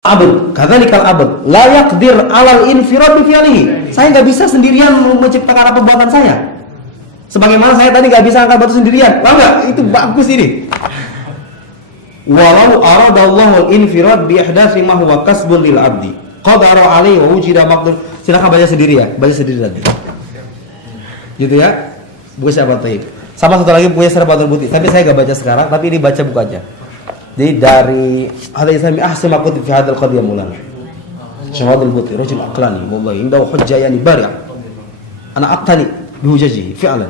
Abd, kadzalikal abd, la yaqdir 'alal infirad bi fi'lihi. Saya nggak bisa sendirian menciptakan apa buatan saya. Sebagaimana saya tadi nggak bisa angkat batu sendirian. Paham nggak? Itu bagus ini. Walau aradallahu al-infirad bi ihdathi ma huwa kasbun lil 'abdi, qadara 'alaihi wa wujida maqdur. Silakan baca sendiri ya, baca sendiri nanti. Gitu ya. Buku siapa tadi? Sama satu lagi punya Syarah Buti, tapi saya nggak baca sekarang, tapi ini baca bukannya. Jadi dari hadis Islam ahsan ma kutib fi hadzal qadiyah mulana. Syarah Buti, rajul aqlani wallahi indahu hujjayani bari'. Ana aqtani bi hujajihi fi'lan.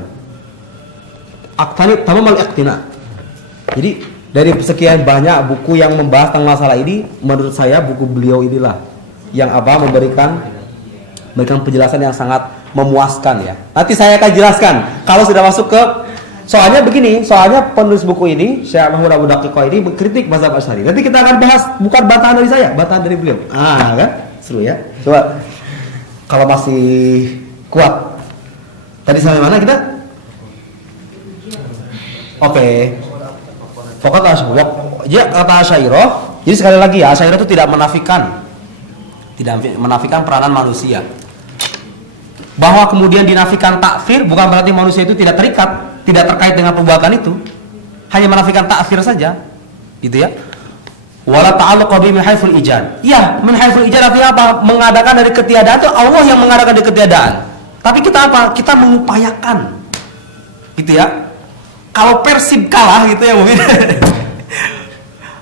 Aqtani tamam al-iqtina. Jadi dari sekian banyak buku yang membahas tentang masalah ini, menurut saya buku beliau inilah yang memberikan penjelasan yang sangat memuaskan ya. Nanti saya akan jelaskan kalau sudah masuk ke soalnya begini, soalnya penulis buku ini Syekh Mahmud Abu Daqiqah ini mengkritik mazhab Asy'ari. Nanti kita akan bahas bukan bantahan dari saya, bantahan dari beliau. Kan? Seru ya. Coba kalau masih kuat. Tadi sampai mana kita? Oke. Pokoknya kata Asy'ariyah. Jadi sekali lagi ya, Asy'ariyah itu tidak menafikan peranan manusia. Bahwa kemudian dinafikan takfir bukan berarti manusia itu tidak terikat, tidak terkait dengan perbuatan itu. Hanya menafikan takfir saja. Gitu ya. Wala ta'alluqa bi min haitsul ijad. Ya, min haitsul ijad artinya apa? Mengadakan dari ketiadaan itu Allah yang mengadakan dari ketiadaan. Tapi kita apa? Kita mengupayakan. Gitu ya. Kalau Persib kalah gitu ya mungkin.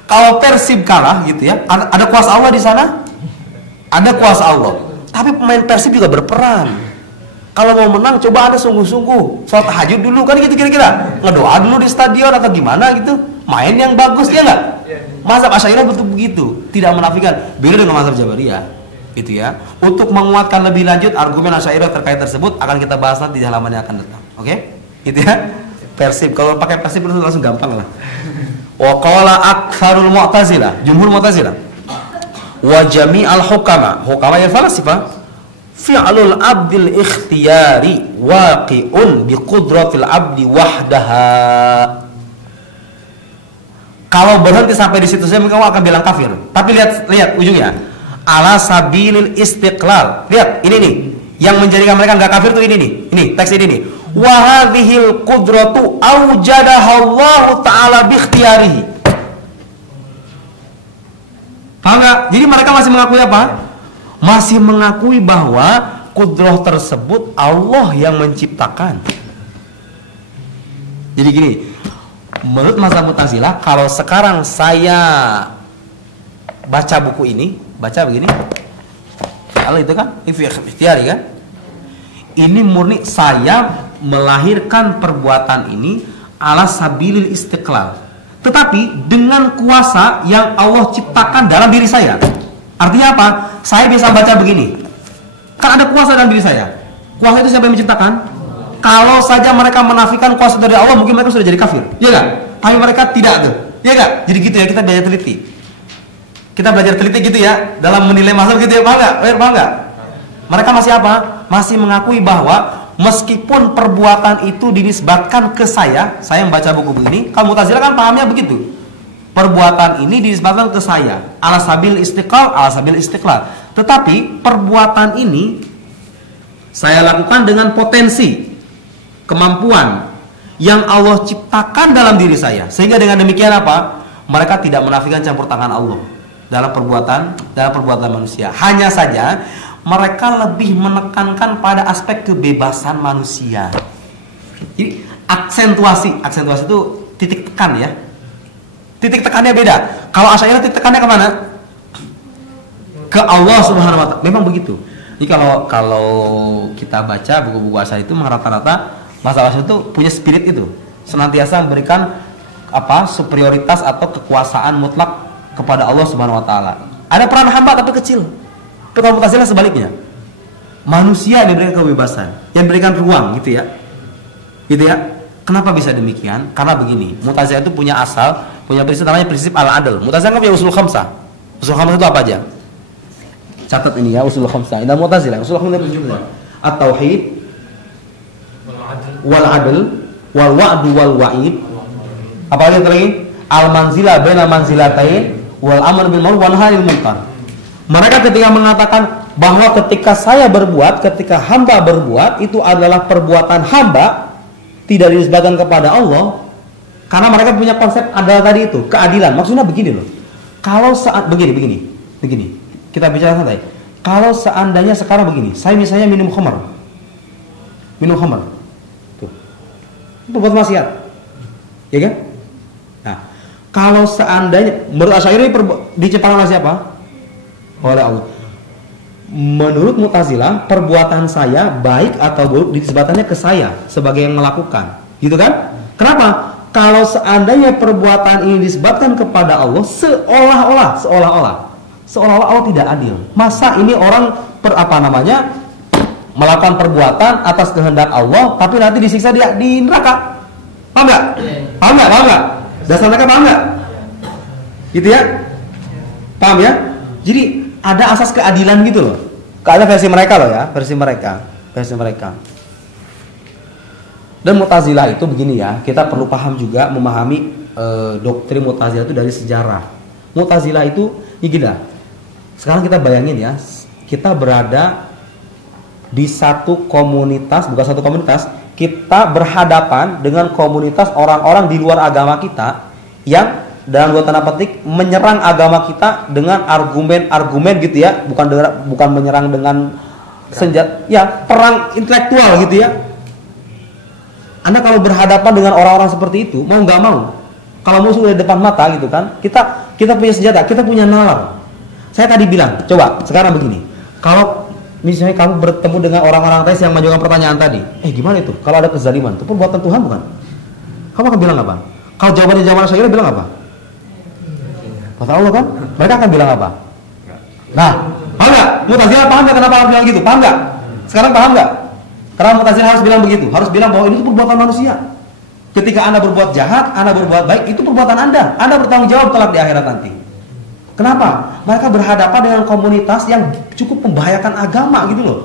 Kalau Persib kalah gitu ya, ada kuasa Allah di sana? Ada kuasa Allah. Tapi pemain Persib juga berperan. Kalau mau menang coba Anda sungguh-sungguh sholat tahajud dulu kan gitu kira-kira. Ngedoa dulu di stadion atau gimana gitu. Main yang bagus ya enggak? Mazhab Asy'ariyah betul begitu, tidak menafikan. Beda dengan mazhab Jabariyah. Gitu ya. Untuk menguatkan lebih lanjut argumen Asy'ariyah terkait tersebut akan kita bahas nanti di halaman yang akan datang. Oke? Gitu ya. Persib, kalau pakai Persib itu langsung gampang lah. Wa qala aktsarul mu'tazilah, jumhur mu'tazilah. Wa jami'al hukama ya falsafah. Fi'lul abdil ikhtiyari waqi'un bi qudratil abdi wahdaha. Kalau berhenti sampai di situ saya mungkin akan bilang kafir. Tapi lihat ujungnya. Ala sabilil istiqlal. Lihat, ini nih. Yang menjadikan mereka enggak kafir tuh ini nih. Ini teks ini nih. Wa hadhil qudratu awjadaha Allah taala bi ikhtiyarihi. Paham enggak? Jadi mereka masih mengakui apa? Masih mengakui bahwa kudrah tersebut Allah yang menciptakan. Jadi gini, menurut mazhab Mu'tazilah, kalau sekarang saya baca buku ini, baca begini, kalau itu kan ikhtiyari kan, ini murni saya melahirkan perbuatan ini ala sabilil istiqlal, tetapi dengan kuasa yang Allah ciptakan dalam diri saya. Artinya apa? Saya bisa baca begini. Kan ada kuasa dalam diri saya. Kuasa itu siapa yang menciptakan? Kalau saja mereka menafikan kuasa dari Allah, mungkin mereka sudah jadi kafir. Iya enggak? Tapi mereka tidak tuh. Iya enggak? Jadi gitu ya, kita belajar teliti. Kita belajar teliti gitu ya, dalam menilai mazhab gitu ya. Paham enggak? Paham enggak? Mereka masih apa? Masih mengakui bahwa meskipun perbuatan itu dinisbatkan ke saya yang baca buku begini, kalau Mu'tazilah kan pahamnya begitu. Perbuatan ini dinisbatkan ke saya ala sabil istiqlal. Tetapi perbuatan ini saya lakukan dengan potensi kemampuan yang Allah ciptakan dalam diri saya. Sehingga dengan demikian apa? Mereka tidak menafikan campur tangan Allah dalam perbuatan manusia. Hanya saja mereka lebih menekankan pada aspek kebebasan manusia. Jadi aksentuasi itu titik tekan ya. Titik tekannya beda. Kalau Asy'ariyah titik tekannya kemana? Ke Allah Subhanahu wa Ta'ala. Memang begitu. Jadi kalau kita baca buku-buku Asy'ariyah itu rata-rata mazhab Asy'ariyah itu punya spirit itu, senantiasa memberikan superioritas atau kekuasaan mutlak kepada Allah Subhanahu wa Ta'ala. Ada peran hamba tapi kecil. Tapi kalau Mu'tazilah sebaliknya. Manusia yang diberikan kebebasan, yang diberikan ruang gitu ya. Gitu ya. Kenapa bisa demikian? Karena begini, Mu'tazilah itu punya prinsip namanya prinsip al-adl. Mu'tazilah kan punya usul khamsah. Usul khamsah itu apa aja? Catat ini ya, usul khamsah. Indah Mu'tazilah, usul khamsah itu jumlah. At-tauhid, wal-adl, wal-wa'du wal-wa'id. Apa lagi? Al-manzilah baina manzilatain, wal amr bil ma'ruf wan nahy anil munkar. Mereka ketika mengatakan bahwa ketika saya berbuat, ketika hamba berbuat, itu adalah perbuatan hamba, tidak dinisbatkan kepada Allah. Karena mereka punya konsep adalah tadi itu, keadilan. Maksudnya begini loh. Kalau saat begini. Kita bicara santai. Kalau seandainya sekarang begini, saya misalnya minum khamar. Tuh. Itu buat maksiat. Ya kan? Nah, kalau seandainya menurut Asy'ari diciptakan oleh siapa? Oleh Allah. Menurut Mu'tazilah, perbuatan saya baik atau buruk dinisbatkannya ke saya sebagai yang melakukan. Gitu kan? Kenapa? Kalau seandainya perbuatan ini disebabkan kepada Allah, seolah-olah Allah tidak adil. Masa ini orang melakukan perbuatan atas kehendak Allah, tapi nanti disiksa dia di neraka. Paham nggak? Paham nggak? Dasar mereka paham nggak? Gitu ya? Paham ya? Jadi ada asas keadilan gitu loh. Ada versi mereka loh ya, versi mereka. Dan Mu'tazilah itu begini ya, kita perlu paham juga memahami doktrin Mu'tazilah itu dari sejarah. Mu'tazilah itu gini lah. Sekarang kita bayangin ya, kita berada di satu komunitas, bukan satu komunitas, kita berhadapan dengan komunitas orang-orang di luar agama kita yang dalam dua tanda petik menyerang agama kita dengan argumen gitu ya, bukan menyerang dengan senjata, ya perang intelektual gitu ya. Anda kalau berhadapan dengan orang-orang seperti itu, mau nggak mau, kalau musuh di depan mata gitu kan, kita punya senjata, kita punya nalar. Saya tadi bilang, coba sekarang begini, kalau misalnya kamu bertemu dengan orang-orang ateis yang mengajukan pertanyaan tadi, gimana itu? Kalau ada kezaliman, itu perbuatan Tuhan bukan? Kamu akan bilang apa? Kalau jawabannya zaman Asy'ari bilang apa? Kata Allah kan? Mereka akan bilang apa? Nah, paham nggak? Mu'tazilah paham nggak kenapa harus bilang gitu? Paham nggak? Sekarang paham nggak? Karena Mu'tazilah harus bilang begitu, harus bilang bahwa ini perbuatan manusia. Ketika Anda berbuat jahat, Anda berbuat baik, itu perbuatan Anda. Anda bertanggung jawab kelak di akhirat nanti. Kenapa? Mereka berhadapan dengan komunitas yang cukup membahayakan agama gitu loh.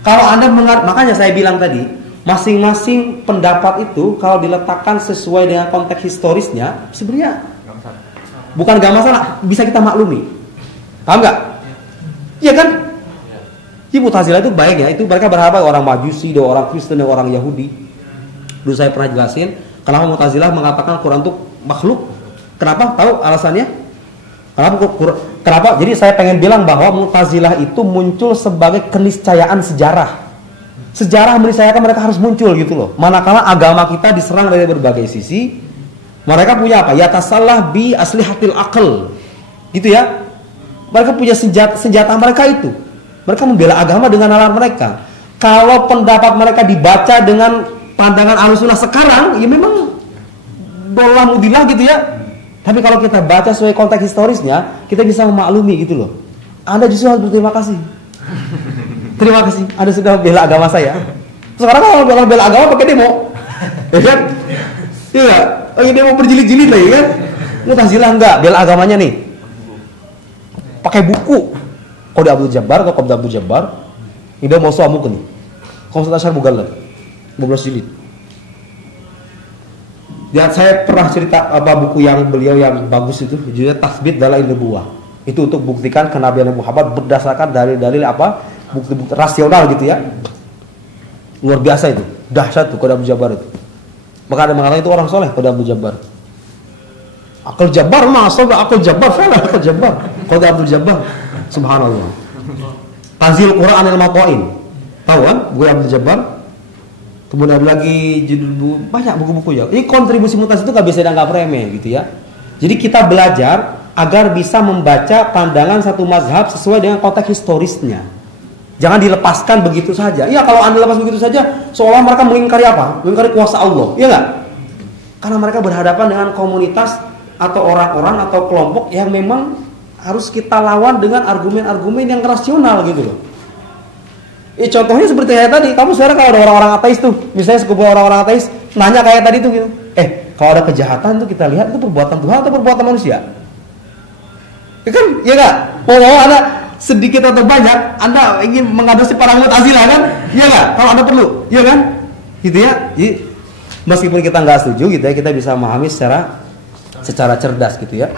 Kalau Anda makanya saya bilang tadi, masing-masing pendapat itu kalau diletakkan sesuai dengan konteks historisnya, sebenarnya bukan gak masalah, bisa kita maklumi. Paham nggak? Iya kan? Jadi Mu'tazilah itu baik ya, itu mereka berharap orang Majusi, orang Kristen, orang Yahudi. Dulu saya pernah jelasin kenapa Mu'tazilah mengatakan Quran itu makhluk. Kenapa? Tahu alasannya? Kenapa? Jadi saya pengen bilang bahwa Mu'tazilah itu muncul sebagai keniscayaan sejarah. Sejarah meniscayakan mereka harus muncul gitu loh. Manakala agama kita diserang dari berbagai sisi, mereka punya apa? Yatasallah bi aslihatil aql. Gitu ya. Mereka punya senjata mereka itu. Mereka membela agama dengan nalar mereka. Kalau pendapat mereka dibaca dengan pandangan Ahlussunnah sekarang, ya memang dolah mudilah gitu ya. Tapi kalau kita baca sesuai konteks historisnya, kita bisa memaklumi gitu loh. Anda justru harus berterima kasih. Terima kasih, Anda sudah bela agama saya. Sekarang kalau bela agama pakai demo, ya kan? Iya, lagi demo berjilid-jilid lah ya kan? Mu'tazilah enggak, bela agamanya nih. Pakai buku. Qadi Abdul Jabbar atau Qadi Abdul Jabbar, ini mau suamu nih. Qomsat Asyar Mugallad, 12 jilid. Dan saya pernah cerita buku yang beliau yang bagus itu, judulnya Tatsbit Dalail Nubuwah. Itu untuk buktikan kenabian Muhammad berdasarkan dalil-dalil bukti-bukti rasional gitu ya. Luar biasa itu, dahsyat tuh Qadi Abdul Jabbar itu. Maka ada mengatakan itu orang soleh Qadi Abdul Jabbar. Akal Jabbar akal Jabbar, akal Jabbar. Qadi Abdul Jabbar. Subhanallah. Tanzil Quran Anil Mato'in. Tahu kan? Gue Abdul Jabbar. Kemudian ada lagi judul banyak buku-buku ya. Ini kontribusi Mu'tazilah itu gak bisa dianggap remeh gitu ya. Jadi kita belajar agar bisa membaca pandangan satu mazhab sesuai dengan konteks historisnya. Jangan dilepaskan begitu saja. Iya, kalau Anda lepas begitu saja, seolah mereka mengingkari apa? Mengingkari kuasa Allah. Iya nggak? Karena mereka berhadapan dengan komunitas atau orang-orang atau kelompok yang memang harus kita lawan dengan argumen-argumen yang rasional gitu loh. Contohnya seperti kayak tadi, kamu sekarang kalau ada orang-orang ateis tuh, misalnya sekumpulan orang-orang ateis nanya kayak tadi tuh gitu, kalau ada kejahatan tuh kita lihat itu perbuatan Tuhan atau perbuatan manusia? Ya kan? Ya nggak? Mau ada sedikit atau banyak, Anda ingin mengadopsi para Mu'tazilah kan? Iya nggak? Kalau Anda perlu, iya kan? Gitu ya. Jadi meskipun kita nggak setuju gitu ya, kita bisa memahami secara cerdas gitu ya.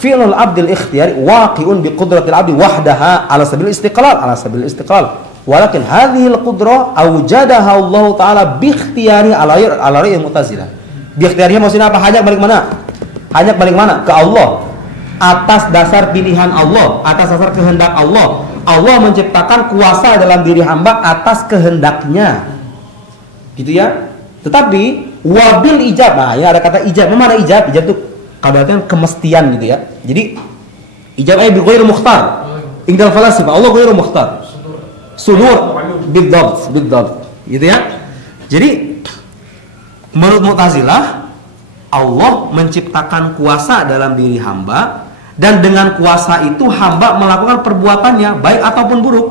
fi'lul abdil ikhtiyari waqi'un bi qudratil abdi wahdaha ala sabil istiqlal. Walakin hadhihi al-qudrah awjadaha Allah taala bi ikhtiyari ala ra'yi Mu'tazilah. Bi ikhtiyarinya maksudnya apa? Hanya balik mana? Ke Allah. Atas dasar pilihan Allah, atas dasar kehendak Allah. Allah menciptakan kuasa dalam diri hamba atas kehendaknya. Gitu ya. Tetapi wabil ijab. Nah, ya ada kata ijab. Mana ijab? Ijab itu kadang-kadang kemestian gitu ya. Jadi ijab ay bi ghairi mukhtar. Indal falasifah Allah ghairu mukhtar. Sudur bidabt. Gitu ya. Jadi menurut Mu'tazilah Allah menciptakan kuasa dalam diri hamba dan dengan kuasa itu hamba melakukan perbuatannya baik ataupun buruk.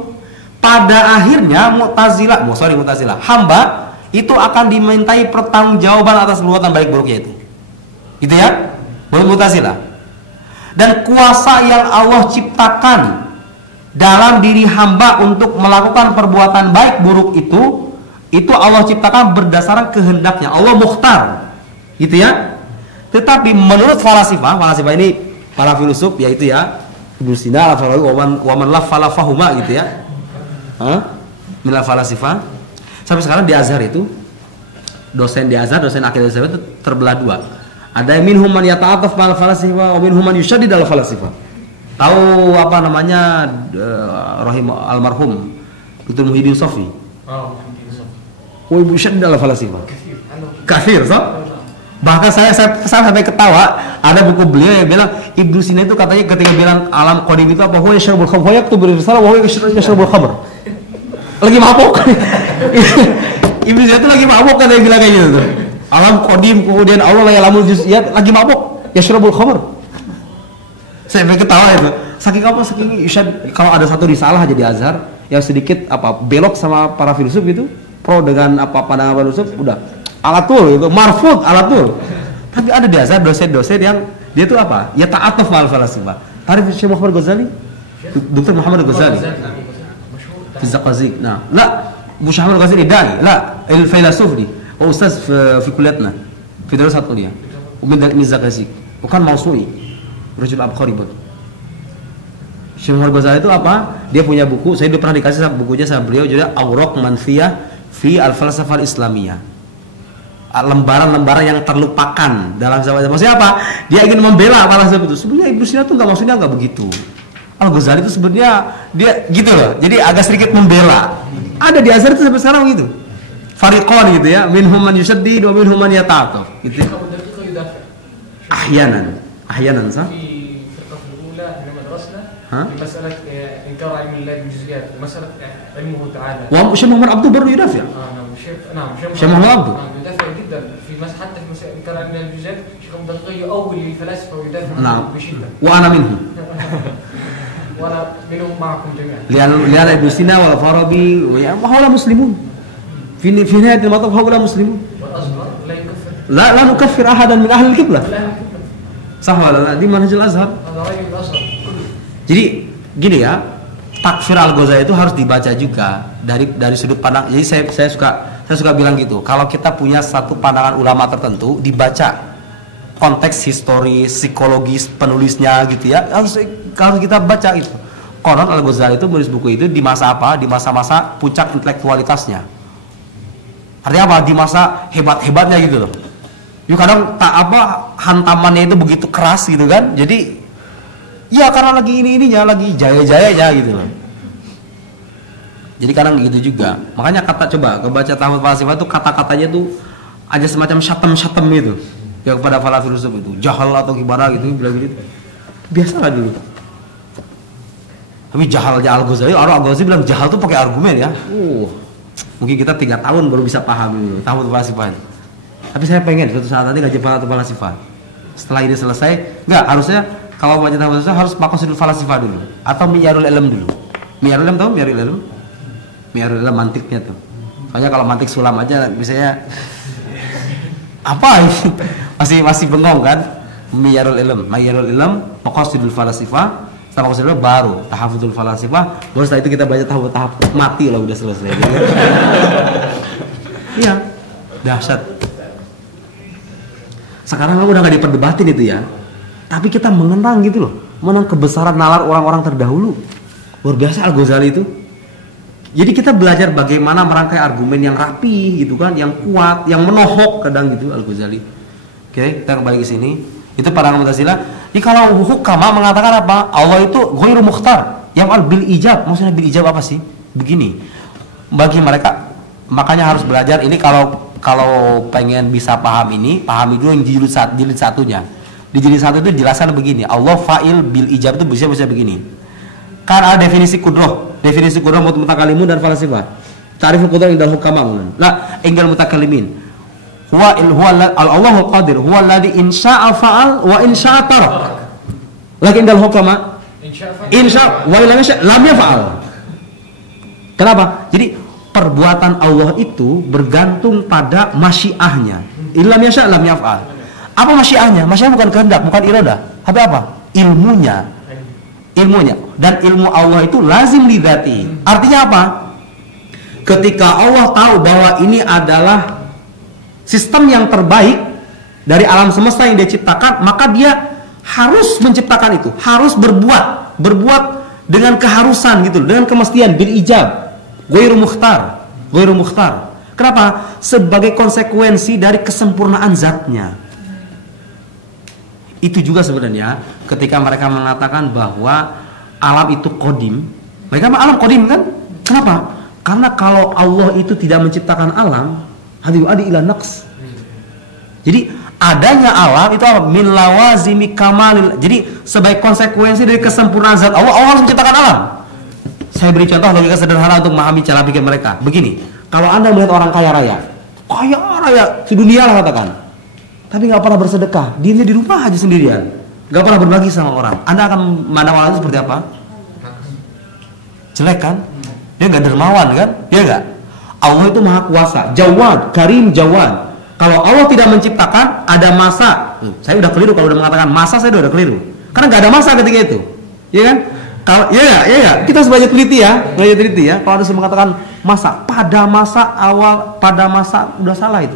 Pada akhirnya Mu'tazilah, hamba itu akan dimintai pertanggungjawaban atas perbuatan baik buruknya itu. Gitu ya? Menurut Mu'tazilah. Dan kuasa yang Allah ciptakan dalam diri hamba untuk melakukan perbuatan baik buruk itu Allah ciptakan berdasarkan kehendaknya. Allah mukhtar. Gitu ya? Tetapi menurut falasifah ini para filosof yaitu ya Ibnu Sina, Al-Farabi, wa man la falafahuma gitu ya. Mila falasifah. Sampai sekarang di Azhar itu dosen akidah itu terbelah dua. Ada minhum man yata'attaf ma'al falasifah wa minhum man yushaddid al falasifah. Tahu apa namanya rahim almarhum Dr. Muhyiddin Sofi? Wa yushaddid al falasifah. Kafir, so? Bahkan saya sampai ketawa, ada buku beliau yang bilang Ibnu Sina itu katanya ketika bilang alam qadim itu apa? Huwa yashrabul khamr, huwa yaktubu risalah, wa huwa yashrabul khamr. Lagi mabuk. Ibnu Sina itu lagi mabuk kan dia bilang kayak gitu tuh. Alam qadim kemudian Allah la yalamul juz'iyat lagi mabuk, yashrabul khamr. Saya sampai ketawa itu. Saking kalau ada satu risalah aja di Azhar yang sedikit belok sama para filsuf gitu, pro dengan pandangan filsuf udah alatul itu marfud alatul. Tapi ada di Azhar dosen-dosen yang dia tuh ya ta'atuf ma'al falasifah. Tarif Syekh Muhammad Ghazali, Dr. Muhammad Ghazali fi Zaqazig. Nah, la Syekh Muhammad Ghazali dai, la al-filosof di ustaz fi kuliatna fi dirasat kuliah. Min Zaqazig. Bukan Mausui. Rajul abqari. Syekh Muhammad Ghazali itu dia punya buku, saya pernah dikasih bukunya sama beliau juga Awraq Manfiyah fi al-Falsafah al-Islamiyah. Lembaran-lembaran yang terlupakan dalam zaman. Maksudnya apa? Dia ingin membela falsafah itu. Sebenarnya Ibnu Sina tuh maksudnya nggak begitu. Al-Ghazali itu sebenarnya dia gitu loh. Jadi agak sedikit membela. Ada di Azhar itu sampai sekarang gitu. Fariqon gitu ya. Minhum man yushaddid wa minhum man yata'attaf. Gitu. Ahyanan sah. مسألة إنكار علم الله بالجزئيات ومسألة علمه تعالى. وشيخ محمد عبده برضه يدافع. نعم شيخ محمد عبده. يدافع جدا في حتى في مسألة إنكار علم الله بالجزئيات. شيخ محمد عبده يؤول للفلاسفة ويدافع بشدة. وأنا منهم. وأنا منهم معكم جميعا. لأن ابن سينا والفارابي هؤلاء مسلمون. في نهاية المطاف هؤلاء مسلمون. والأزهر لا يكفر. لا نكفر أحدا من أهل القبلة. صح ولا لا؟ دي منهج الأزهر. هذا رأي الأزهر. Jadi gini ya, takfir Al-Ghazali itu harus dibaca juga dari sudut pandang. Jadi saya suka bilang gitu. Kalau kita punya satu pandangan ulama tertentu, dibaca konteks historis, psikologis penulisnya gitu ya. Harus kita baca itu. Konon Al-Ghazali itu menulis buku itu di masa apa? Di masa-masa puncak intelektualitasnya. Artinya apa? Di masa hebat-hebatnya gitu loh. Yuk kadang hantamannya itu begitu keras gitu kan. Jadi ya karena lagi ininya lagi jaya-jayanya gitu loh. Jadi kadang gitu juga. Makanya coba kebaca Tahmud Falasifah itu kata-katanya tuh ada semacam syatem-syatem gitu. Ya kepada para filsuf itu, jahal atau gimana gitu bilang gitu. Biasalah dulu. Tapi jahalnya Al-Ghazali, Al-Ghazali bilang jahal tuh pakai argumen ya. Mungkin kita 3 tahun baru bisa paham gitu Tahmud Falasifah. Tapi saya pengen suatu saat nanti ngaji Tahmud Falasifah. Setelah ini selesai, harusnya kalau baca Tahmud Falasifah harus Maqasidul Falasifah dulu atau Miyarul Ilm dulu. Miyarul Ilm tahu Miyarul Ilm? Miyarul Ilm mantiknya tuh. Soalnya kalau mantik sulam aja misalnya apa ini? masih bengong kan? Miyarul Ilm, Maqasidul Falasifah, sama Maqasidul baru Tahaffudzul Falasifah. Baru setelah itu kita baca tahap mati lah udah selesai gitu. Iya. Dahsyat. Sekarang udah enggak diperdebatin itu ya. Tapi kita mengenang gitu loh, mengenang kebesaran nalar orang-orang terdahulu. Luar biasa Al-Ghazali itu. Jadi kita belajar bagaimana merangkai argumen yang rapi gitu kan, yang kuat, yang menohok kadang gitu Al-Ghazali. Oke, kita kembali ke sini. Itu pandangan Mu'tazilah. Jadi kalau hukama mengatakan apa? Allah itu ghairu mukhtar, yaf'al bil ijab. Maksudnya bil ijab apa sih? Begini. Bagi mereka, makanya harus belajar ini kalau pengen bisa paham ini, pahami dulu yang jilid satunya. Di jilid satu itu dijelaskan begini. Allah fa'il bil ijab itu bisa begini. Kan ada definisi kudroh. Definisi kudroh mutakalimun dan falasifah. Ta'riful kudroh indal hukama. La inggal mutakalimin. Allahul qadir huwa alladhi insya'a fa'al wa insya'a tarak. Lakin indal hukama insya' wa lam yaf'al. Kenapa? Jadi perbuatan Allah itu bergantung pada masyiahnya. Illam yasha' lam yaf'al. Apa masyiahnya? Masyiah bukan kehendak, bukan iradah. Tapi apa? Ilmunya. Dan ilmu Allah itu lazim lidzati. Artinya apa? Ketika Allah tahu bahwa ini adalah sistem yang terbaik dari alam semesta yang dia ciptakan, maka dia harus menciptakan itu, harus berbuat dengan keharusan gitu, dengan kemestian bil ijab, ghairu mukhtar. Kenapa? Sebagai konsekuensi dari kesempurnaan zatnya. Itu juga sebenarnya ketika mereka mengatakan bahwa alam itu qadim. Mereka alam qadim kan? Kenapa? Karena kalau Allah itu tidak menciptakan alam, adi ila naqs. Jadi adanya alam itu apa? Min lawazimi kamalil. Jadi sebagai konsekuensi dari kesempurnaan zat Allah, Allah harus menciptakan alam. Saya beri contoh logika sederhana untuk memahami cara pikir mereka. Begini, kalau Anda melihat orang kaya raya sedunia lah katakan, tapi nggak pernah bersedekah, dia di rumah aja sendirian, nggak pernah berbagi sama orang, Anda akan memandang orang itu seperti apa? Jelek kan? Dia nggak dermawan kan? Dia nggak. Allah itu maha kuasa, Jawad, Karim, Jawad. Kalau Allah tidak menciptakan, ada masa. Saya udah keliru kalau udah mengatakan masa, saya udah keliru. Karena nggak ada masa ketika itu, ya kan? Kalau ya, kita sebagai teliti ya. Kalau ada mengatakan masa, pada masa udah salah itu.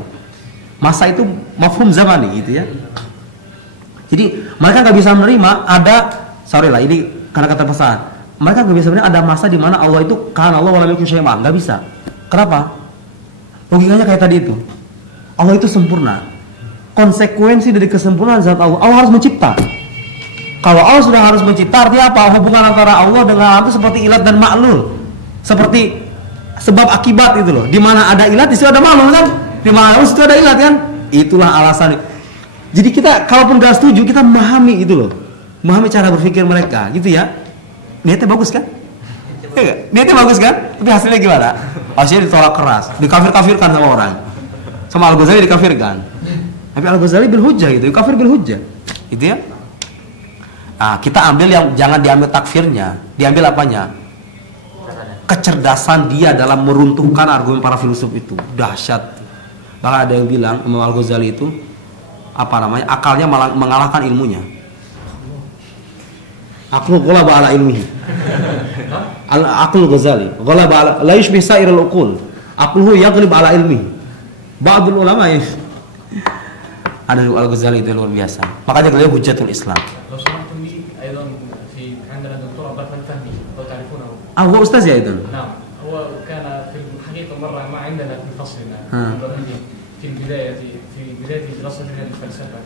Masa itu mafhum zamani gitu ya. Jadi mereka nggak bisa menerima ini karena kata pesan. Mereka nggak bisa menerima ada masa di mana Allah itu karena Allah wala yakun syai'an, nggak bisa. Kenapa? Logikanya kayak tadi itu. Allah itu sempurna. Konsekuensi dari kesempurnaan zat Allah harus mencipta. Kalau Allah sudah harus mencipta, artinya apa? Hubungan antara Allah dengan alam itu seperti ilat dan ma'lul. Seperti sebab akibat itu loh. Di mana ada ilat, di situ ada ma'lul kan? Di mana harus itu ada ilat kan? Itulah alasan. Jadi kita kalaupun gak setuju, kita memahami itu loh. Memahami cara berpikir mereka, gitu ya. Niatnya bagus kan? Ya, niatnya bagus kan? Tapi hasilnya gimana? Hasilnya ditolak keras, dikafir-kafirkan sama orang. Sama Al-Ghazali dikafirkan. Tapi Al-Ghazali bil hujjah gitu, kafir bil hujjah. Gitu ya. Nah, kita ambil yang jangan diambil takfirnya, diambil apanya? Kecerdasan dia dalam meruntuhkan argumen para filsuf itu. Dahsyat. Bahkan ada yang bilang Imam Al-Ghazali itu akalnya malah mengalahkan ilmunya. Aqlu ghalaba ala ilmihi. Aqlu Ghazali ghalaba ala la yushbih sa'irul uqul. Aqluhu yaghlib ala ilmihi. Ba'dul ulama ya. Ada Al-Ghazali itu luar biasa. Makanya beliau hujjatul Islam. هو أستاذ أيضا. نعم هو كان في الحقيقة مرة ما عندنا في فصلنا في بداية دراستنا للفلسفة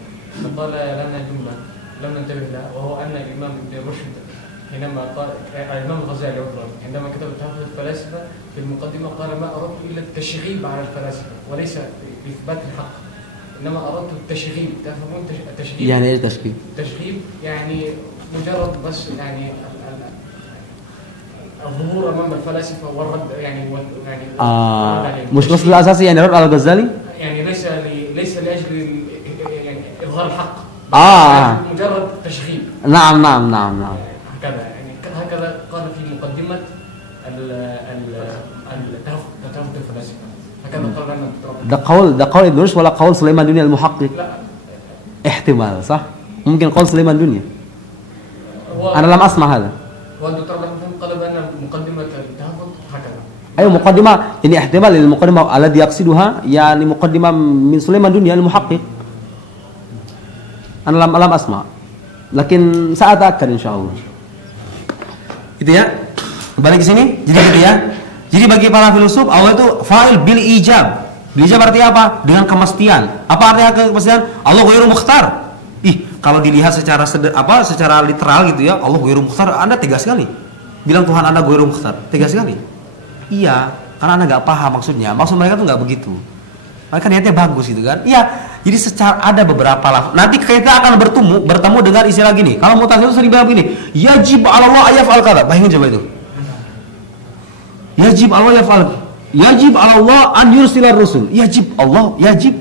فقال لنا جملة لم ننتبه لها وهو أن الإمام ابن رشد حينما قال الإمام الغزالي عندما كتب تحفظ الفلاسفة في المقدمة قال ما أردت إلا التشغيب على الفلاسفة وليس إثبات الحق إنما أردت التشغيب. تفهمون التشغيب؟ يعني إيش تشغيب؟ تشغيب يعني مجرد بس يعني الظهور امام الفلاسفه والرد يعني مش قصد الاساسي يعني رد على الغزالي يعني ليس لاجل يعني اظهار الحق مجرد تشغيب. نعم هكذا يعني هكذا قال في مقدمه التهافت الفلاسفه هكذا قال لنا ده قول ابن رشد ولا قول سليمان دنيا المحقق؟ لا احتمال صح ممكن قول سليمان دنيا انا لم اسمع هذا. والدكتور محمد قال بأن مقدمة التهافت هكذا. أيوة مقدمة يعني احتمال المقدمة الذي يقصدها يعني مقدمة من سليمان دنيا المحقق. أنا لم أسمع. Lakin saat akan insyaallah. Gitu ya. Balik ke sini. Jadi gitu ya. Jadi bagi para filosof Allah itu fa'il bil ijab. Bil ijab artinya apa? Dengan kemestian. Apa artinya kemestian? Allah ghairu mukhtar. Kalau dilihat secara secara literal gitu ya, Allah ghairu mukhtar, Anda tegas sekali. Bilang Tuhan Anda ghairu mukhtar, tegas sekali. Iya, karena Anda nggak paham maksudnya. Maksud mereka tuh nggak begitu. Mereka niatnya bagus gitu kan. Iya, jadi secara ada beberapa lafaz. Nanti kita akan bertemu dengan istilah gini. Kalau Mu'tazilah itu sering bilang begini, yajib 'ala Allah ayaf'al kadza. Bayangin coba itu. Yajib 'ala Allah yaf'al. Yajib 'ala Allah an yursilar rusul. Yajib Allah, yajib.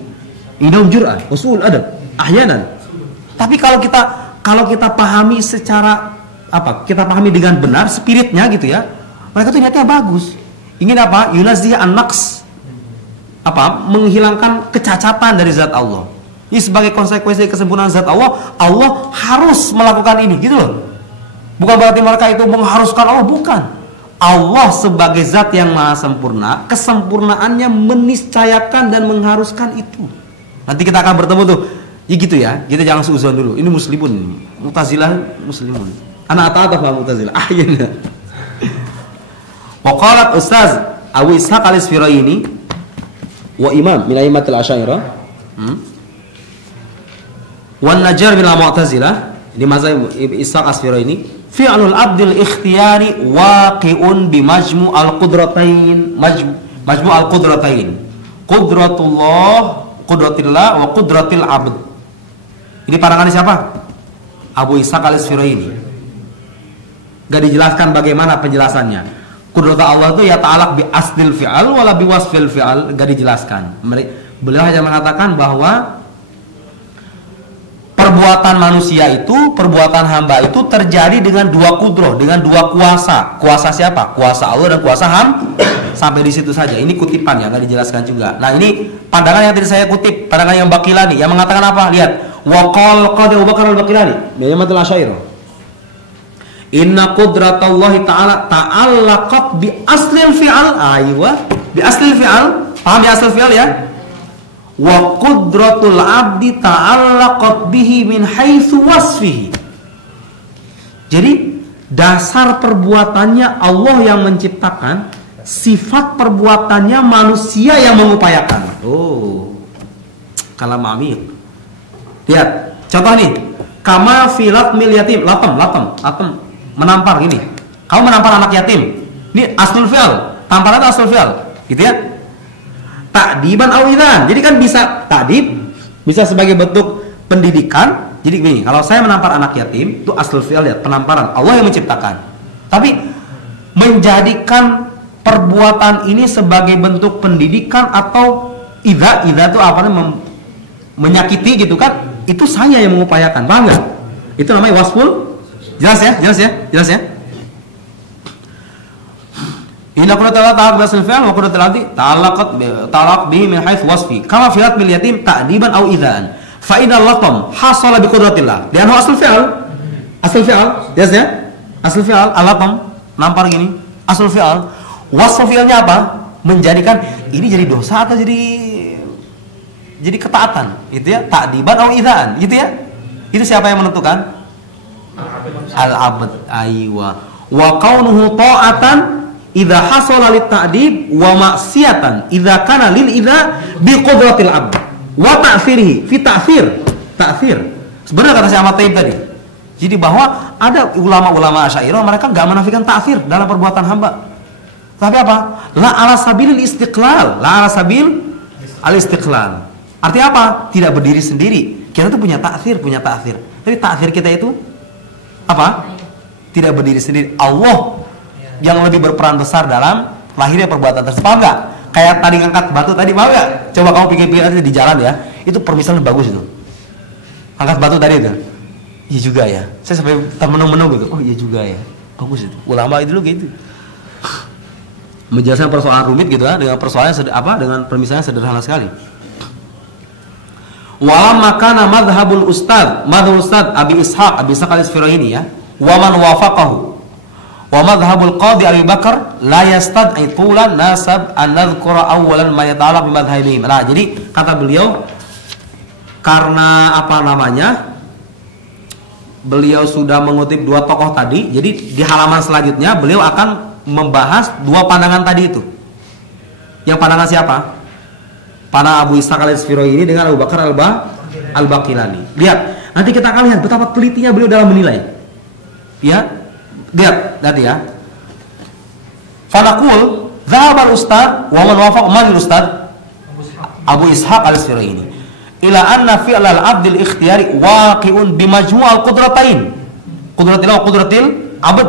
Indahum jur'ah, usul adab. Ahyanan. Tapi kalau kita pahami secara kita pahami dengan benar spiritnya gitu ya. Mereka tuh niatnya bagus. Ingin apa? Yunazih an-naqs. Menghilangkan kecacatan dari zat Allah. Ini sebagai konsekuensi kesempurnaan zat Allah, Allah harus melakukan ini, gitu loh. Bukan berarti mereka itu mengharuskan Allah, bukan. Allah sebagai zat yang maha sempurna, kesempurnaannya meniscayakan dan mengharuskan itu. Nanti kita akan bertemu tuh. Ya gitu ya, kita jangan suuzon dulu. Ini muslimun, Mu'tazilah muslimun. Anak atau Mu'tazilah. Akhirnya. Waqalat Ustaz Abu Ishaq al-Isfirayini wa imam min a'immatil Asy'ariyah. Wan Najjar min al-Mu'tazilah, di mazhab Ishaq al-Isfirayini, fi'lul abdil ikhtiyari waqi'un bi majmu' al-qudratain, majmu' al-qudratain. Qudratillah wa qudratil abd. Ini pandangan siapa? Abu Ishaq al-Isfirayini. Gak dijelaskan bagaimana penjelasannya. Qudrat Allah itu ya ta'alaq bi aslil fi'al wala bi wasfil fi'al, gak dijelaskan. Beliau hanya mengatakan bahwa perbuatan manusia itu, perbuatan hamba itu terjadi dengan dua kudroh, dengan dua kuasa. Kuasa siapa? Kuasa Allah dan kuasa Sampai di situ saja. Ini kutipan ya, gak dijelaskan juga. Nah, ini pandangan yang tadi saya kutip, pandangan yang Baqilani yang mengatakan apa? Lihat. Wa qala Abu Bakar al-Baqilani, A'immatul Asy'ariyah. Inna qudratallahi ta'ala ta'allaqat bi aslil fi'al. Aywa, bi aslil fi'al. Paham ya aslil fi'al ya? Wa qudratul abdi ta'allaqat bihi min haitsu wasfihi. Jadi dasar perbuatannya Allah yang menciptakan, sifat perbuatannya manusia yang mengupayakan. Oh, kalam amir. Lihat, contoh nih, kama filat mil yatim, latem, menampar gini. Kamu menampar anak yatim. Ini aslul fi'al, tamparan itu aslul fi'al, gitu ya. Ta'diban aw idzan. Jadi kan bisa ta'dib, bisa sebagai bentuk pendidikan. Jadi gini, kalau saya menampar anak yatim, itu aslul fi'al ya, penamparan. Allah yang menciptakan. Tapi menjadikan perbuatan ini sebagai bentuk pendidikan atau idza itu apa namanya? Menyakiti gitu kan, itu saya yang mengupayakan, paham nggak? Itu namanya wasful. Jelas ya. Inna qudratallahi ta'ala basal fi'al wa qudratul abdi ta'allaq bihi min haitsu wasfi. Kama fi'at bil yatim ta'diban aw idzan. Fa inal latam hasala bi qudratillah. Dia asal fi'al. Jelas ya? Asal fi'al al-latam, nampar gini. Asal fi'al. Wasf fi'alnya apa? Menjadikan ini jadi dosa atau jadi ketaatan, gitu ya, ta'diban atau idzan, gitu ya. Itu siapa yang menentukan? Al-abd. Aywa. Wa kaunuhu ta'atan idza hasala lit ta'dib wa ma'siyatan idza kana lil idza bi qudratil abd wa ta'thirihi fi ta'thir. Sebenarnya kata Syekh Ahmad Taib tadi. Jadi bahwa ada ulama-ulama Asy'ariyah mereka enggak menafikan ta'thir dalam perbuatan hamba. Tapi apa? La ala sabilil istiqlal, la ala sabil al-istiqlal. Artinya apa? Tidak berdiri sendiri. Kita tuh punya ta'thir. Tapi ta'thir kita itu apa? Tidak berdiri sendiri. Allah yang lebih berperan besar dalam lahirnya perbuatan tersebut. Paham nggak? Kayak tadi ngangkat batu tadi, paham nggak? Coba kamu pikir-pikir aja di jalan ya. Itu permisalan bagus itu. Angkat batu tadi itu. Iya juga ya. Saya sampai termenung-menung gitu. Oh iya juga ya. Bagus itu. Ulama itu dulu gitu. Menjelaskan persoalan rumit gitu ya, dengan persoalan dengan permisalan sederhana sekali. Walam makana madhabul ustad Abi Ishaq al-Isfirayini ya, wa man wafaqahu wa madhabul qadi Abi Bakar la yastad'i tulan nasab an nadhkura awwalan ma yata'allaq bi madhhabihim. Nah, jadi kata beliau, karena beliau sudah mengutip dua tokoh tadi, jadi di halaman selanjutnya beliau akan membahas dua pandangan tadi itu. Yang pandangan siapa? Pandangan Abu Ishaq al-Isfiroi ini dengan Abu Bakar al-Baqilani. Lihat, nanti kita akan lihat betapa telitinya beliau dalam menilai. Ya, lihat nanti ya. Fanaqul dzahaba al-ustad wa man wafaq man al-ustad Abu Ishaq al-Isfiroi ini ila anna fi'l al-'abd al-ikhtiyari waqi'un bi majmu' al-qudratain. Qudratil wa qudratil 'abd.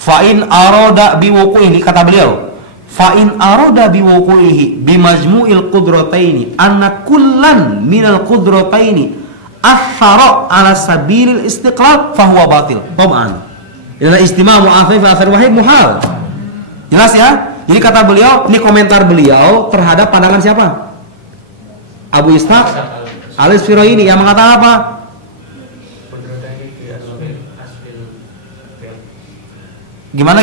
Fa in arada bi wuqu'ihi, kata beliau, fa in arada bi wuqu'ihi bi majmu'il qudrataini anna kullan min al-qudrataini athara 'ala sabilil istiqlal fa huwa batil. Tab'an. Ila istima' mu'afif fi athar wahid muhal. Jelas ya? Jadi kata beliau, ini komentar beliau terhadap pandangan siapa? Abu Ishaq al-Isfiroi ini yang mengatakan apa? Gimana?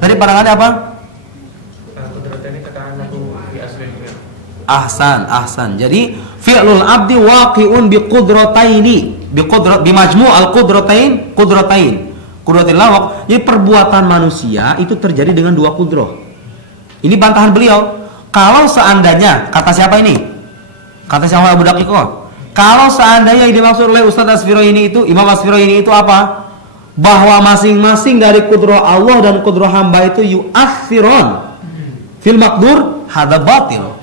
Tadi pandangannya apa? Ahsan. Jadi fi'lul abdi waqi'un bi qudrataini, bi majmu' al-qudratain, qudratillah. Jadi perbuatan manusia itu terjadi dengan dua kudrah. Ini bantahan beliau. Kalau seandainya, kata siapa ini? Kata siapa Abu Daqiqah? Kalau seandainya yang dimaksud oleh Ustaz Asfiroi ini itu, Imam Asfiroi ini itu apa? Bahwa masing-masing dari kudrah Allah dan kudrah hamba itu yu'athiron fil maqdur, hada batil.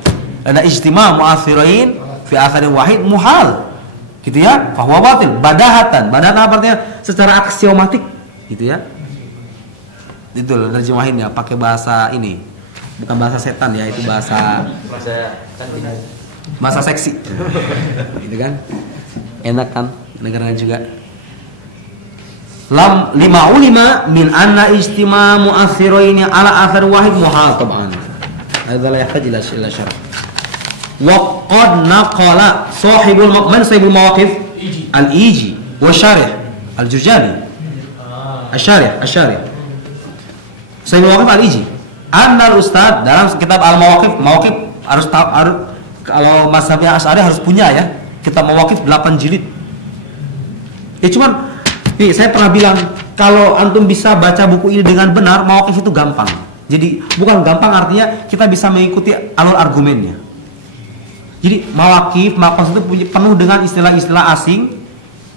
Ada ijtima' mu'athirain fi atharin wahid muhal. Gitu ya? Fahuwa batil. Badahatan apa artinya? Secara aksiomatik. Gitu ya? Itu loh terjemahinnya pakai bahasa ini. Bukan bahasa setan ya, itu bahasa masa seksi. Gitu kan? Enak kan? Negaranya juga. Lima ulima min anna istima' mu'athiraini ala athar wahid muhal tab'an. Hadza la yahtaj ila syarh. Wa qad naqala sahibul mawaqif al-Iji wa syarih al-Jurjani. Asy-syarih. Sahibul mawaqif al-Iji. Anna al-ustad dalam kitab al-mawaqif harus kalau mazhabnya Asy'ari harus punya ya. Kitab mawaqif 8 jilid. Ya cuman nih saya pernah bilang kalau antum bisa baca buku ini dengan benar, mawaqif itu gampang. Jadi bukan gampang artinya kita bisa mengikuti alur argumennya. Jadi mawaqif itu penuh dengan istilah-istilah asing.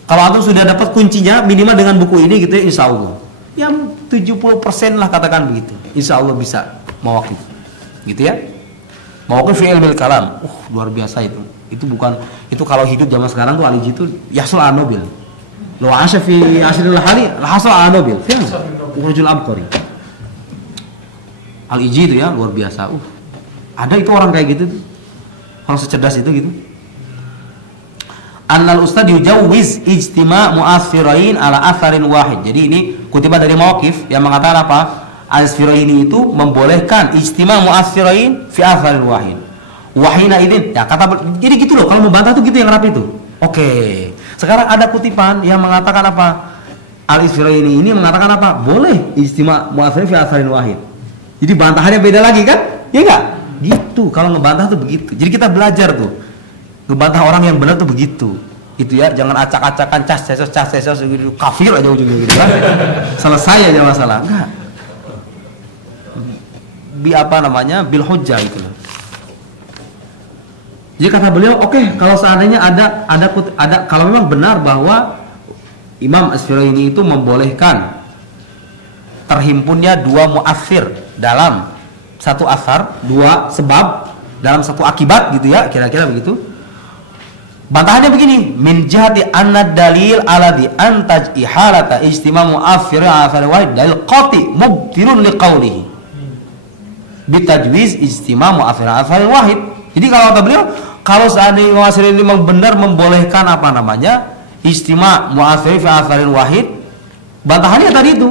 Kalau antum sudah dapat kuncinya minimal dengan buku ini gitu ya, insya Allah. Ya 70% lah katakan begitu. Insya Allah bisa mawaqif. Gitu ya. Mawaqif fi ilmil kalam. Luar biasa itu. Itu kalau hidup zaman sekarang tuh Al-Iji itu yahsul anobil. Lo asya fi asyril hali hasul anobil. Rajul abqari. Al-Iji itu ya luar biasa. Ada itu orang kayak gitu tuh. Orang secerdas itu gitu. Annal ustad yujawwiz ijtima' mu'athirain ala atharin wahid. Jadi ini kutipan dari mawaqif yang mengatakan apa? Al-Isfiroi ini itu membolehkan ijtima' mu'athirain fi atharin wahid. Wahina idin. Ya kata jadi gitu loh, kalau membantah tuh gitu yang rapi itu. Oke. Sekarang ada kutipan yang mengatakan apa? Al-Isfiroi ini mengatakan apa? Boleh ijtima' mu'athirain fi atharin wahid. Jadi bantahannya beda lagi kan? Ya enggak? Gitu, kalau ngebantah tuh begitu. Jadi kita belajar tuh ngebantah orang yang benar tuh begitu. Itu ya, jangan acak-acakan cas gitu, kafir aja ujungnya gitu kan. Selesai aja masalah. Enggak. Bil hujjah gitu loh. Jadi kata beliau, oke, kalau seandainya ada kalau memang benar bahwa Imam Asfiroi ini itu membolehkan terhimpunnya dua mu'athir dalam satu asar, dua sebab dalam satu akibat gitu ya, kira-kira begitu. Bantahannya begini, min jihati anna dalil alladhi antaj ihalata ijtima' mu'athir athar wahid dalil qati mubtilun liqaulihi bitajwiz ijtima' mu'athir athar wahid. Jadi kalau kata beliau, kalau seandainya mu'athir ini memang benar membolehkan ijtima' mu'athir fi atharin wahid, bantahannya tadi itu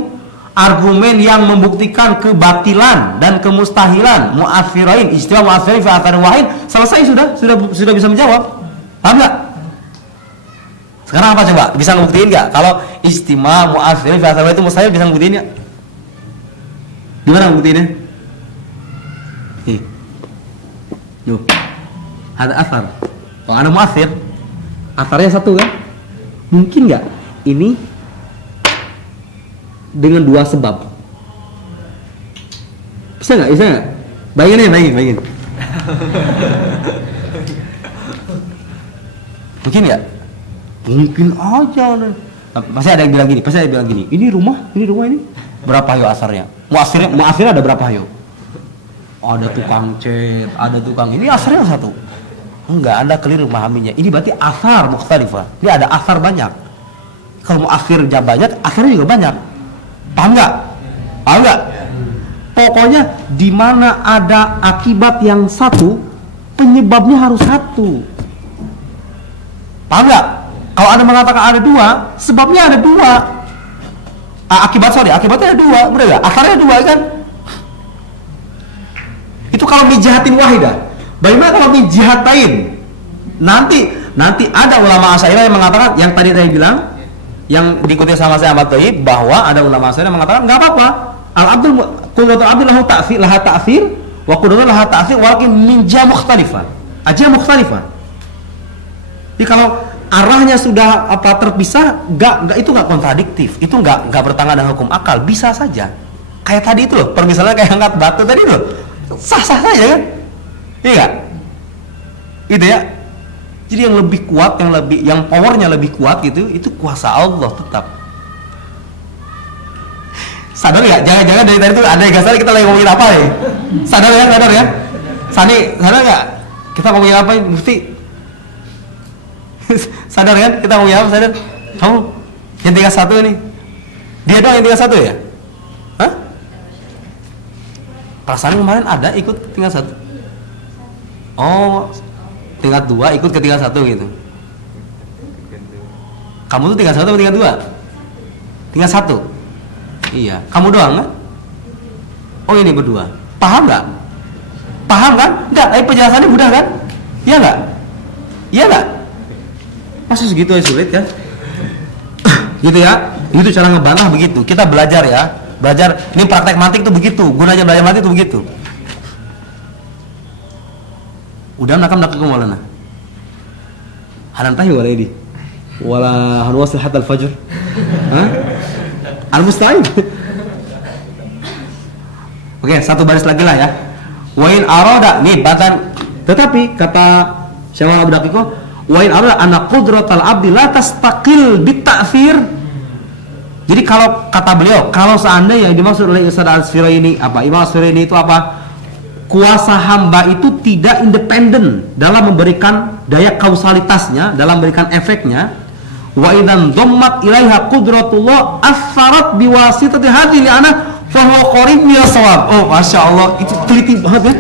argumen yang membuktikan kebatilan dan kemustahilan mu'athirain ijtima' mu'athirain fi atharin wahid selesai, sudah bisa menjawab. Paham enggak? Sekarang apa coba? Bisa ngebuktiin enggak kalau ijtima' mu'athirain fi atharin wahid itu mustahil? Bisa ngebuktiin enggak? Gimana ngebuktiinnya? Yuk. Ada athar. Kalau ada mu'athir, atharnya satu kan? Mungkin enggak ini dengan dua sebab. Bisa nggak? Bayangin. Mungkin ya? Mungkin aja. Pasti ada yang bilang gini. Ini rumah ini berapa hayo asarnya? Muasirnya ada berapa hayo? Ada tukang cat, ada tukang ini asarnya satu. Enggak, Anda keliru memahaminya. Ini berarti asar mukhtalifah. Ini ada asar banyak. Kalau muasirnya banyak, asarnya juga banyak. Paham nggak? Pokoknya di mana ada akibat yang satu, penyebabnya harus satu. Paham nggak? Kalau Anda mengatakan ada dua, sebabnya ada dua. Akibatnya ada dua, benar nggak? Asarnya dua kan? Itu kalau mijihatin wahidah. Bagaimana kalau mijihatain? Nanti ada ulama Asy'ariyah yang mengatakan yang tadi saya bilang, yang diikuti sama saya Ahmad Thayyib, bahwa ada ulama Asy'ariyah yang mengatakan enggak apa-apa. Qudratul abdul lahu ta'sir, laha ta'sir, wa qudratul laha ta'sir, walakin min jihah mukhtalifah. Ajah mukhtalifah. Jadi kalau arahnya sudah terpisah, itu enggak kontradiktif. Itu enggak bertentangan dengan hukum akal, bisa saja. Kayak tadi itu loh, permisalannya kayak angkat batu tadi loh. Sah-sah saja kan? Iya. Itu ya. Jadi yang lebih kuat, yang powernya lebih kuat gitu, itu kuasa Allah tetap. Sadar nggak? Jangan dari tadi itu ada yang sadar kita lagi ngomongin apa ya? Sadar ya? Sadar nggak? Kita ngomongin apa ini? Mufti? Sadar kan? Kita ngomongin apa? Sadar? Kamu yang tingkat 1 nih? Dia doang yang tingkat 1 ya? Hah? Perasaan kemarin ada ikut tingkat 1. Oh, tingkat 2 ikut ke tingkat 1 gitu. Kamu tuh tingkat 1 atau tingkat 2? Tingkat 1. Iya, kamu doang kan? Oh ini berdua. Paham nggak? Paham kan? Enggak, tapi penjelasannya mudah kan? Iya nggak? Iya nggak? Masa segitu aja sulit kan? Gitu ya? Itu cara ngebantah begitu. Kita belajar ya. Belajar, ini praktek mantik tuh begitu. Gunanya belajar mantik tuh begitu. Udah nakam Maulana. Hanan tahi wala ini. Wala hanwasil hatta al-fajr. Hah? Al-musta'in. Oke, satu baris lagi lah ya. Wa in arada nih batan. Tetapi kata Syekh Abdul Daqiq, wa in arada anna qudratal abdi la tastaqil bit-ta'thir. Jadi kalau kata beliau, kalau seandainya yang dimaksud oleh Ustaz Al-Sfiraini Imam Al-Sfiraini itu apa? Kuasa hamba itu tidak independen dalam memberikan daya kausalitasnya, dalam memberikan efeknya. Wa idzan dhammat ilaiha qudratullah asarat biwasitati hadhihi li'ana fa huwa qarib min as-shawab. Oh, masyaallah, itu teliti banget ya.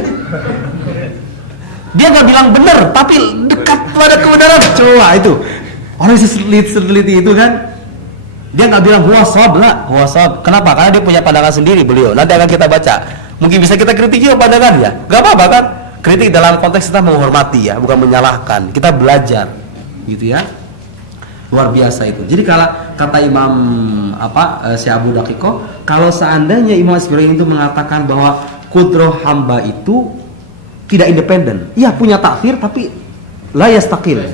Dia enggak bilang benar, tapi dekat pada kebenaran. Coba itu. Orang seliti itu kan. Dia enggak bilang huwa shawab lah, huwa shawab. Kenapa? Karena dia punya pandangan sendiri beliau. Nanti akan kita baca. Mungkin bisa kita kritiki pandangannya. Enggak apa-apa kan? Kritik dalam konteks kita menghormati ya, bukan menyalahkan. Kita belajar. Gitu ya. Luar biasa itu. Jadi kalau kata Imam Syekh Abu Daqiqo, kalau seandainya Imam As-Sfiraini itu mengatakan bahwa kudrah hamba itu tidak independen, iya punya takfir tapi la yastaqil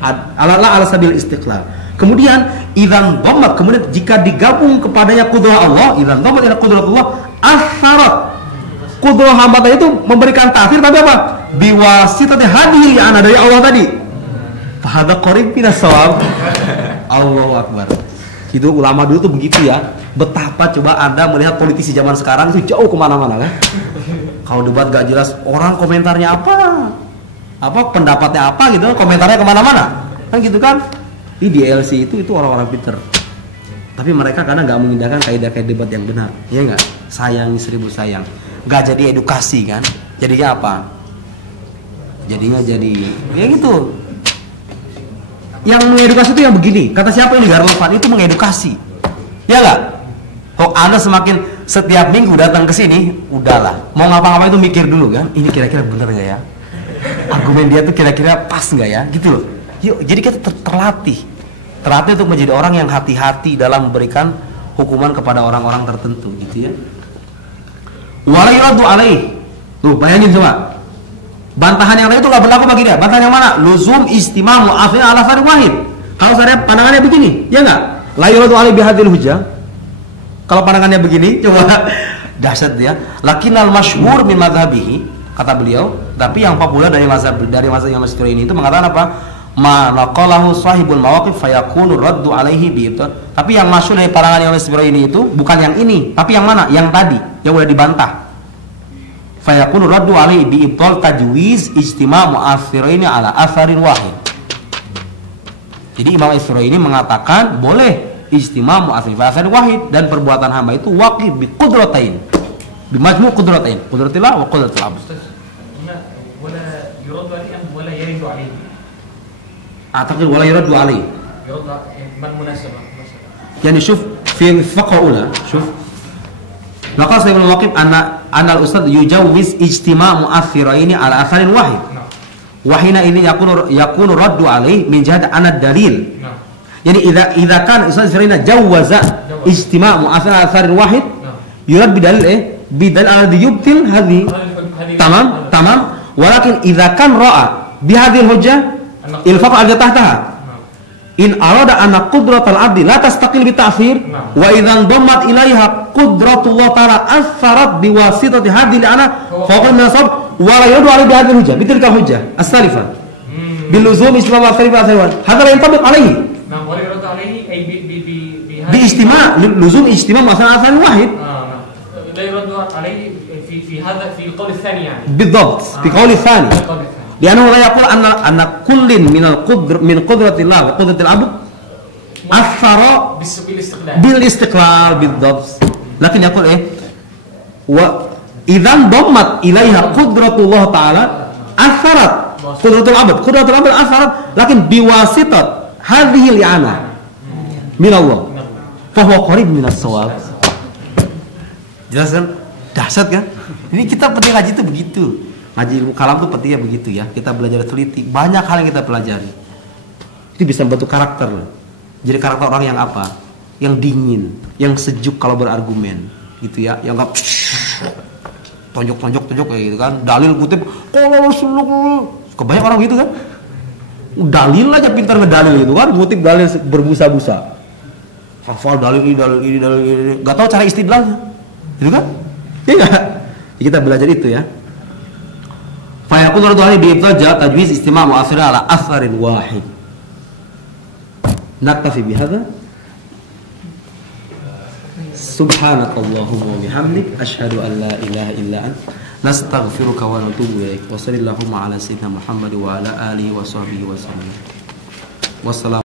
ala sabil istiqlal. Kemudian idzan dhammat, kemudian jika digabung kepadanya kudrah Allah, idzan dhammat ila qudratullah asarat, kudrah hamba tadi itu memberikan takfir tapi apa? Biwasitati hadhihi ana dari Allah tadi. Fahadha qarib minas shawab. Allahu Akbar. Itu ulama dulu tuh begitu ya. Betapa coba Anda melihat politisi zaman sekarang itu jauh kemana-mana kan. Kalau debat gak jelas, orang komentarnya apa pendapatnya apa gitu, komentarnya kemana-mana kan gitu kan. Di DLC itu orang-orang pinter. Tapi mereka kadang gak mengindahkan kaidah-kaidah debat yang benar. Ya enggak? Sayang 1000 sayang. Gak jadi edukasi kan. Jadinya apa? Jadinya jadi ya gitu. Yang mengedukasi itu yang begini. Kata siapa yang gak relevan itu mengedukasi. Ya enggak? Kok Anda semakin setiap minggu datang ke sini, udahlah. Mau ngapa-ngapain itu mikir dulu kan. Ini kira-kira bener enggak ya? Argumen dia tuh kira-kira pas enggak ya? Gitu loh. Yuk, jadi kita terlatih untuk menjadi orang yang hati-hati dalam memberikan hukuman kepada orang-orang tertentu gitu ya. Wala yuradu alaih. Tuh, bayangin coba. Bantahan yang lain itu nggak berlaku bagi dia. Bantahan yang mana? Luzum istimam mu'afin ala farid wahid. Kalau saya pandangannya begini, ya nggak? La yuradu alaihi bihadhil hujjah. Kalau pandangannya begini, coba dahsyat dia. Lakinnal masyhur min madzhabihi, kata beliau, tapi yang populer dari mazhab Imam As-Suraini itu mengatakan apa? Ma naqalahu sahibul mawaqif fayakunu raddu alaihi bi ibtal. Tapi yang masyhur dari pandangan Imam As-Suraini itu bukan yang ini, tapi yang mana? Yang tadi, yang udah dibantah. Fayakunu raddu alaihi bi ibtal tajwiz ijtima' mu'athiraini ala atharin wahid. Jadi Imam As-Suraini mengatakan boleh ijtima' mu'athir fi atharin wahid, dan perbuatan hamba itu waqif bi qudratain. Bi majmu' qudratain, qudratillah wa qudratil abd. Wala yuradu alaihi wala yaridu alaihi. أعتقد ولا يرد عليه. يرد ما المناسبة؟ يعني شوف في الفقرة الأولى شوف لقد صحيح الموقف أن الأستاذ يجوز اجتماع مؤثرين على أثر واحد. وحينئذ يكون الرد عليه من جهة أن الدليل. يعني إذا كان الأستاذ سرينا جوز اجتماع مؤثر على أثر واحد يرد بدليل إيه؟ بدليل الذي يبطل هذه. تمام. ولكن إذا كان رأى بهذه الحجة ilfaq ada tahtaha in arada anna qudratul abdi la tastaqil bi ta'thir wa idzan dammat ilaiha qudratullah ta'ala atharat bi wasitati hadhihi ana faqul nasab wa la yadu ala hadhihi hujjah bitilka hujjah as-salifah bil luzum islam wa salifah hadha la yantabiq alaihi wa la yadu alaihi ay bi ijtima' luzum ijtima' masalah athar wahid la yadu alaihi fi hadha fi al-qawl ath-thani yani بالضبط في قول الثاني لأنه لا يقول أن كل من قدرة الله وقدرة العبد أثر بالاستقلال بالضبط، لكن يقول إيه؟ وإذا انضمت إليها قدرة الله تعالى أثرت قدرة العبد أثرت لكن بواسطة هذه الإعانة من الله فهو قريب من الصواب. Jelas kan? Dahsyat kan? Ini kita penting ngaji itu begitu. Ngaji ilmu kalam itu pentingnya begitu ya. Kita belajar teliti, banyak hal yang kita pelajari. Itu bisa membentuk karakter. Jadi karakter orang yang apa? Yang dingin, yang sejuk kalau berargumen, gitu ya. Yang enggak tonjok kayak gitu kan. Dalil kutip, kalau Rasulullah. Kebanyakan orang gitu kan. Dalil aja pintar ngedalil gitu kan. Ngutip dalil berbusa-busa. Hafal dalil ini. Enggak tahu cara istidlalnya. Gitu kan? Iya. Kita belajar itu ya. فيقول رد عليه بإبطال تجويز استماع مؤثر على أثر واحد. نكتفي بهذا. سبحانك اللهم وبحمدك أشهد أن لا إله إلا أنت نستغفرك ونتوب إليك وصلى اللهم على سيدنا محمد وعلى آله وصحبه وسلم. والسلام